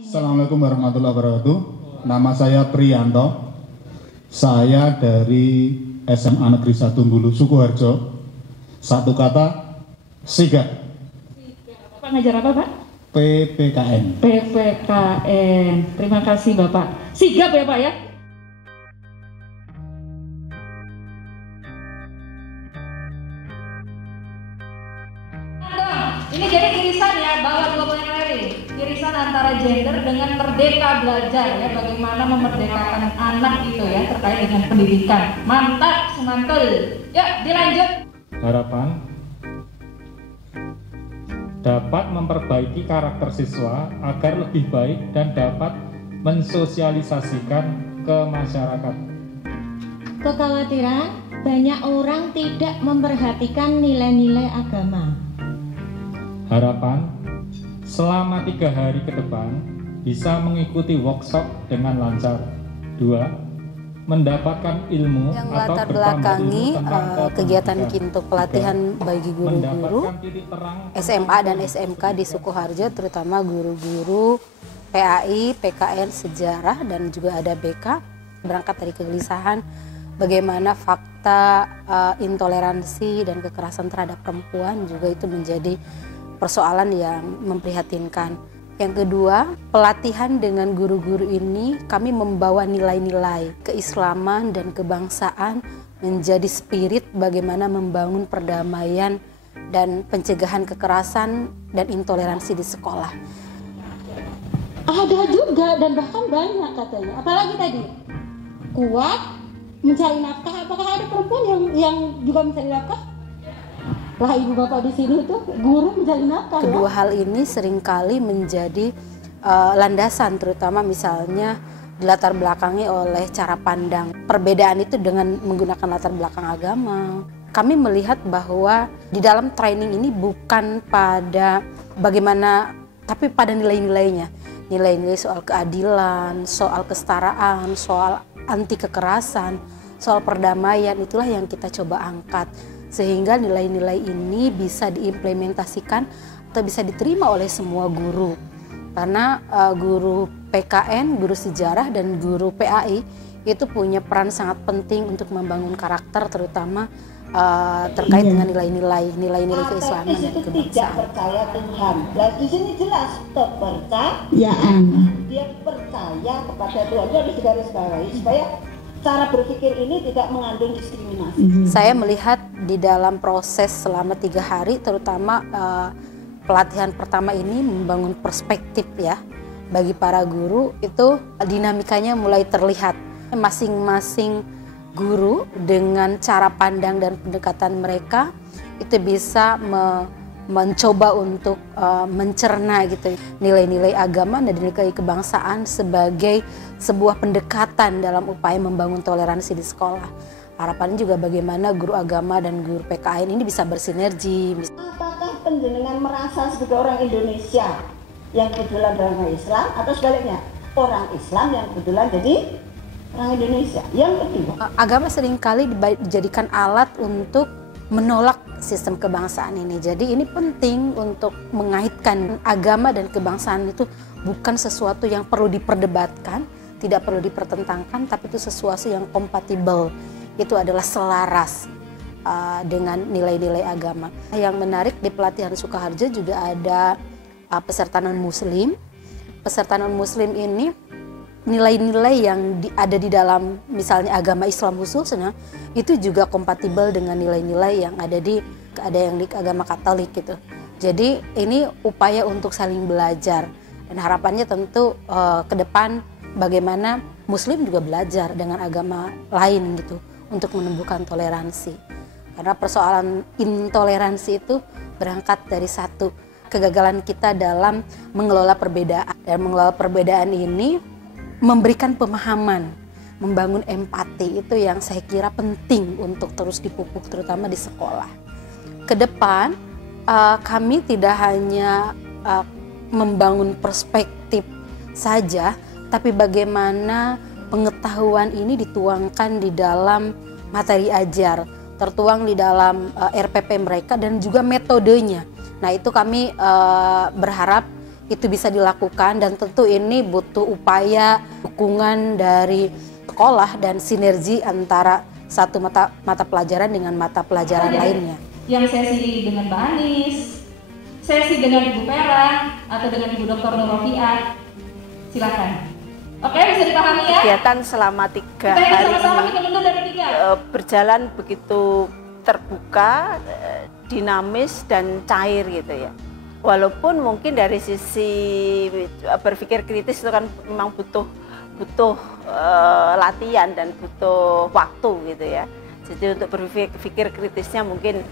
Assalamualaikum warahmatullahi wabarakatuh. Nama saya Priyanto. Saya dari SMA Negeri 1 Bulu Sukoharjo. Satu kata, sigap. Bapak ngajar apa, Pak? PPKN. PPKN. Terima kasih, Bapak. Sigap ya, Pak ya? Ini jadi irisan ya, bawa dua poin lagi. Irisan antara gender dengan merdeka belajar ya, bagaimana memerdekakan anak itu ya terkait dengan pendidikan. Mantap, semantul. Yuk, dilanjut. Harapan dapat memperbaiki karakter siswa agar lebih baik dan dapat mensosialisasikan ke masyarakat. Kekhawatiran banyak orang tidak memperhatikan nilai-nilai agama. Harapan selama 3 hari ke depan bisa mengikuti workshop dengan lancar. 2. Mendapatkan ilmu yang atau latar bertambah belakangi ilmu tentang kegiatan pendidikan. Kintuk pelatihan bagi guru-guru Mendapatkan titik terang SMA dan SMK di Sukoharjo, terutama guru-guru PAI, PKN, sejarah, dan juga ada BK. Berangkat dari kegelisahan bagaimana fakta intoleransi dan kekerasan terhadap perempuan juga itu menjadi persoalan yang memprihatinkan. Yang kedua, pelatihan dengan guru-guru ini kami membawa nilai-nilai keislaman dan kebangsaan menjadi spirit bagaimana membangun perdamaian dan pencegahan kekerasan dan intoleransi di sekolah. Ada juga dan bahkan banyak katanya. Apalagi tadi kuat mencari nafkah. Apakah ada perempuan yang juga mencari nafkah? Lah ibu bapak di sini tuh guru mencari nafkah. Kedua hal ini seringkali menjadi landasan, terutama misalnya dilatar belakangi oleh cara pandang perbedaan itu dengan menggunakan latar belakang agama. Kami melihat bahwa di dalam training ini bukan pada bagaimana, tapi pada nilai-nilainya. Nilai-nilai soal keadilan, soal kesetaraan, soal anti kekerasan, soal perdamaian, itulah yang kita coba angkat. Sehingga nilai-nilai ini bisa diimplementasikan atau bisa diterima oleh semua guru. Karena guru PKN, guru sejarah, dan guru PAI itu punya peran sangat penting untuk membangun karakter, terutama terkait dengan nilai-nilai keislaman dan kebangsaan. Tidak percaya Tuhan. Nah, di sini jelas kepercayaan. Dia percaya kepada Tuhan, itu harus digarisbawahi supaya cara berpikir ini tidak mengandung diskriminasi. Saya melihat di dalam proses selama 3 hari, terutama pelatihan pertama ini membangun perspektif ya bagi para guru, itu dinamikanya mulai terlihat. Masing-masing guru dengan cara pandang dan pendekatan mereka itu bisa mencoba untuk mencerna gitu nilai-nilai agama dan nilai kebangsaan sebagai sebuah pendekatan dalam upaya membangun toleransi di sekolah. Harapannya juga bagaimana guru agama dan guru PKN ini bisa bersinergi. Apakah penjenengan merasa sebagai orang Indonesia yang kebetulan beragama Islam, atau sebaliknya orang Islam yang kebetulan jadi orang Indonesia? Yang kedua, agama seringkali dijadikan alat untuk menolak sistem kebangsaan ini. Jadi ini penting untuk mengaitkan agama dan kebangsaan itu bukan sesuatu yang perlu diperdebatkan, tidak perlu dipertentangkan, tapi itu sesuatu yang kompatibel. Itu adalah selaras dengan nilai-nilai agama. Yang menarik di pelatihan Sukoharjo juga ada peserta non-muslim. Peserta non-muslim ini nilai-nilai yang ada di dalam misalnya agama Islam khususnya itu juga kompatibel dengan nilai-nilai yang ada yang di agama Katolik gitu. Jadi ini upaya untuk saling belajar, dan harapannya tentu ke depan bagaimana Muslim juga belajar dengan agama lain gitu untuk menumbuhkan toleransi. Karena persoalan intoleransi itu berangkat dari satu kegagalan kita dalam mengelola perbedaan, dan mengelola perbedaan ini memberikan pemahaman, membangun empati, itu yang saya kira penting untuk terus dipupuk terutama di sekolah. Ke depan kami tidak hanya membangun perspektif saja, tapi bagaimana pengetahuan ini dituangkan di dalam materi ajar, tertuang di dalam RPP mereka dan juga metodenya. Nah itu kami berharap itu bisa dilakukan, dan tentu ini butuh upaya dukungan dari sekolah dan sinergi antara satu mata pelajaran dengan mata pelajaran lainnya. Yang sesi dengan Mbak Anis, sesi dengan Ibu Pera, atau dengan Ibu Dr. Nurrofiah, silakan. Oke, bisa dipahami ya? Kegiatan selama 3 hari ini berjalan begitu terbuka, dinamis dan cair gitu ya. Walaupun mungkin dari sisi berpikir kritis itu kan memang butuh latihan dan butuh waktu gitu ya. Jadi untuk berpikir kritisnya mungkin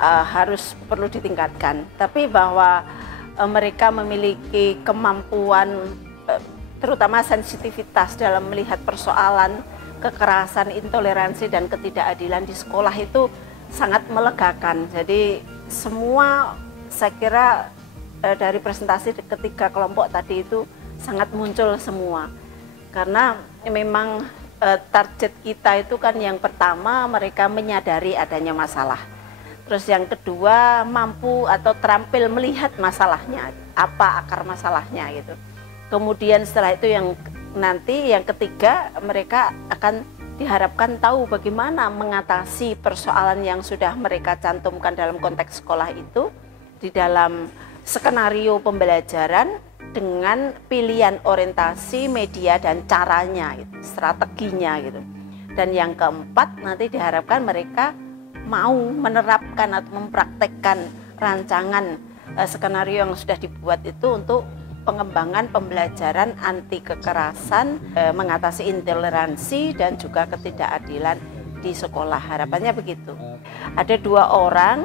harus perlu ditingkatkan. Tapi bahwa mereka memiliki kemampuan, terutama sensitivitas dalam melihat persoalan kekerasan, intoleransi dan ketidakadilan di sekolah itu sangat melegakan. Jadi semua saya kira dari presentasi ketiga kelompok tadi itu sangat muncul semua. Karena memang target kita itu kan yang pertama mereka menyadari adanya masalah. Terus yang kedua mampu atau terampil melihat masalahnya, apa akar masalahnya gitu. Kemudian setelah itu yang ketiga mereka akan diharapkan tahu bagaimana mengatasi persoalan yang sudah mereka cantumkan dalam konteks sekolah itu di dalam skenario pembelajaran dengan pilihan orientasi, media dan caranya, gitu, strateginya gitu. Dan yang keempat nanti diharapkan mereka mau menerapkan atau mempraktekkan rancangan skenario yang sudah dibuat itu untuk pengembangan pembelajaran anti kekerasan, mengatasi intoleransi dan juga ketidakadilan di sekolah. Harapannya begitu. Ada 2 orang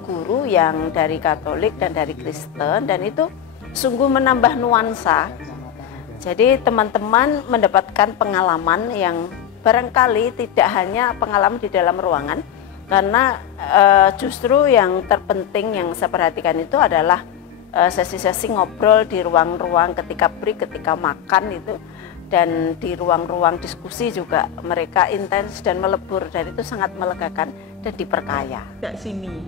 guru yang dari Katolik dan dari Kristen, dan itu sungguh menambah nuansa. Jadi teman-teman mendapatkan pengalaman yang barangkali tidak hanya pengalaman di dalam ruangan, karena justru yang terpenting yang saya perhatikan itu adalah sesi-sesi ngobrol di ruang-ruang ketika break, ketika makan itu, dan di ruang-ruang diskusi juga mereka intens dan melebur, dan itu sangat melegakan dan diperkaya. Sini.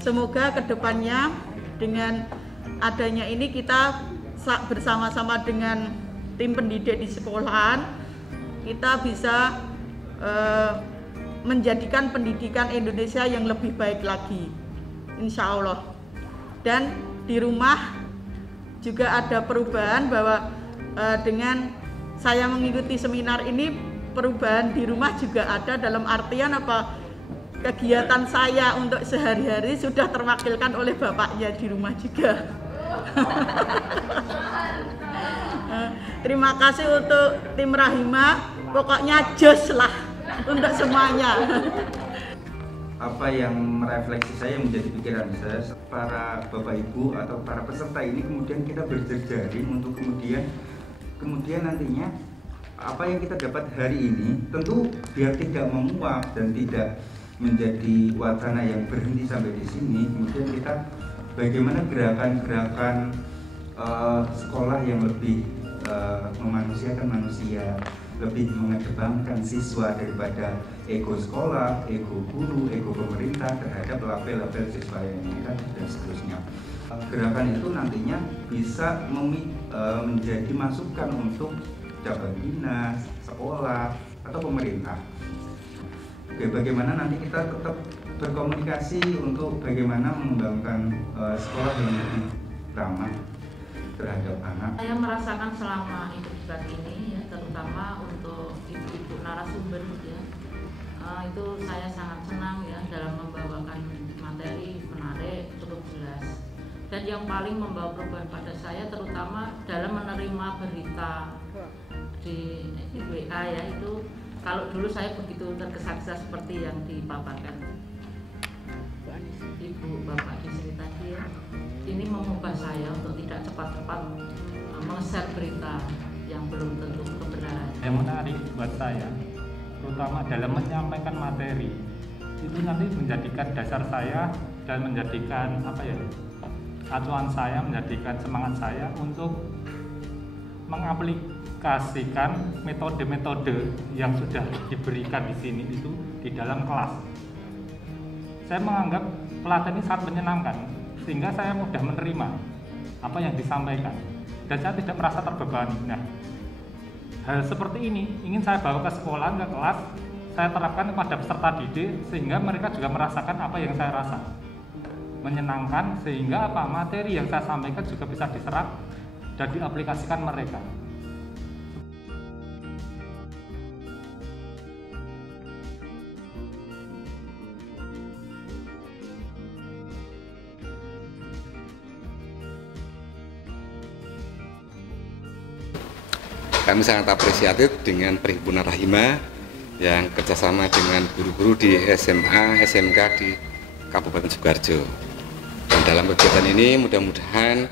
Semoga kedepannya dengan adanya ini kita bersama-sama dengan tim pendidik di sekolahan kita bisa menjadikan pendidikan Indonesia yang lebih baik lagi, insya Allah. Dan di rumah juga ada perubahan, bahwa dengan saya mengikuti seminar ini perubahan di rumah juga ada, dalam artian apa, kegiatan saya untuk sehari-hari sudah terwakilkan oleh bapaknya di rumah juga. Terima kasih untuk tim Rahima, pokoknya jos lah untuk semuanya. Apa yang merefleksi saya, menjadi pikiran saya, para bapak ibu atau para peserta ini kemudian kita berjejaring untuk kemudian nantinya apa yang kita dapat hari ini tentu biar tidak menguap dan tidak menjadi wacana yang berhenti sampai di sini. Kemudian kita bagaimana gerakan-gerakan sekolah yang lebih memanusiakan manusia, lebih mengedepankan siswa daripada ego sekolah, ego guru, ego pemerintah terhadap label-label siswa yang meningkat dan seterusnya. Gerakan itu nantinya bisa menjadi masukan untuk jabat dinas, sekolah, atau pemerintah. Oke, bagaimana nanti kita tetap berkomunikasi untuk bagaimana mengembangkan sekolah yang lebih ramah terhadap anak. Saya merasakan selama ikut debat ini ya, terutama untuk ibu-ibu narasumber ya, itu saya sangat senang ya dalam membawakan materi menarik, cukup jelas. Dan yang paling membawa perubahan pada saya terutama dalam menerima berita di WA ya, itu kalau dulu saya begitu tergesa-gesa seperti yang dipaparkan Ibu Bapak di sini tadi ya, ini mengubah saya untuk tidak cepat-cepat meng-share berita yang belum tentu kebenaran. Yang menarik buat saya, terutama dalam menyampaikan materi, itu nanti menjadikan dasar saya dan menjadikan acuan saya, menjadikan semangat saya untuk mengaplikasikan metode-metode yang sudah diberikan di sini itu di dalam kelas. Saya menganggap pelatihan ini sangat menyenangkan, sehingga saya mudah menerima. apa yang disampaikan, dan saya tidak merasa terbebani. Nah, hal seperti ini ingin saya bawa ke sekolah, ke kelas, saya terapkan kepada peserta didik sehingga mereka juga merasakan apa yang saya rasa. Menyenangkan sehingga apa materi yang saya sampaikan juga bisa diserap dan diaplikasikan mereka. Kami sangat apresiatif dengan Perhimpunan Rahimah yang kerjasama dengan guru-guru di SMA, SMK di Kabupaten Sukoharjo. Dan dalam kegiatan ini mudah-mudahan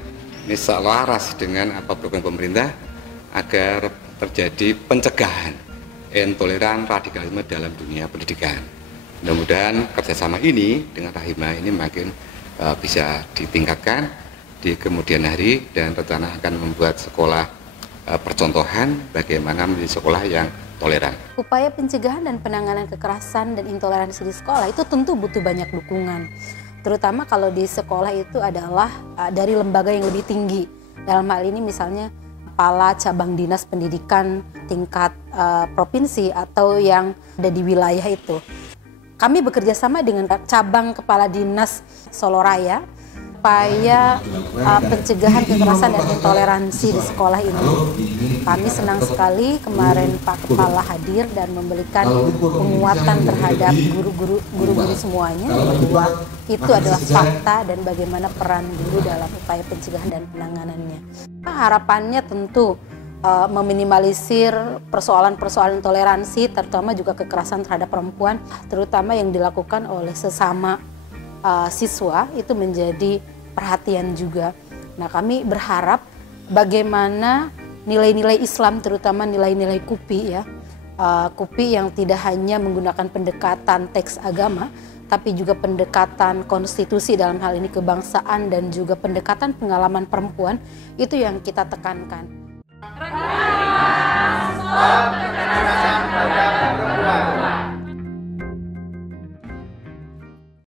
ini selaras dengan apa program pemerintah agar terjadi pencegahan intoleran radikalisme dalam dunia pendidikan. Mudah-mudahan kerjasama ini dengan Rahimah ini makin bisa ditingkatkan di kemudian hari dan rencana akan membuat sekolah percontohan bagaimana menjadi sekolah yang toleran. Upaya pencegahan dan penanganan kekerasan dan intoleransi di sekolah itu tentu butuh banyak dukungan. Terutama kalau di sekolah itu adalah dari lembaga yang lebih tinggi. Dalam hal ini misalnya kepala cabang dinas pendidikan tingkat provinsi atau yang ada di wilayah itu. Kami bekerja sama dengan cabang kepala dinas Solo Raya upaya pencegahan kekerasan dan intoleransi di sekolah ini. Kami senang sekali kemarin Pak Kepala hadir dan memberikan penguatan terhadap guru-guru semuanya bahwa itu adalah fakta dan bagaimana peran guru dalam upaya pencegahan dan penanganannya. Harapannya tentu meminimalisir persoalan-persoalan intoleransi, terutama juga kekerasan terhadap perempuan, terutama yang dilakukan oleh sesama siswa itu menjadi perhatian juga. Nah, kami berharap bagaimana nilai-nilai Islam, terutama nilai-nilai KUPI ya, KUPI yang tidak hanya menggunakan pendekatan teks agama, tapi juga pendekatan konstitusi dalam hal ini kebangsaan dan juga pendekatan pengalaman perempuan itu yang kita tekankan.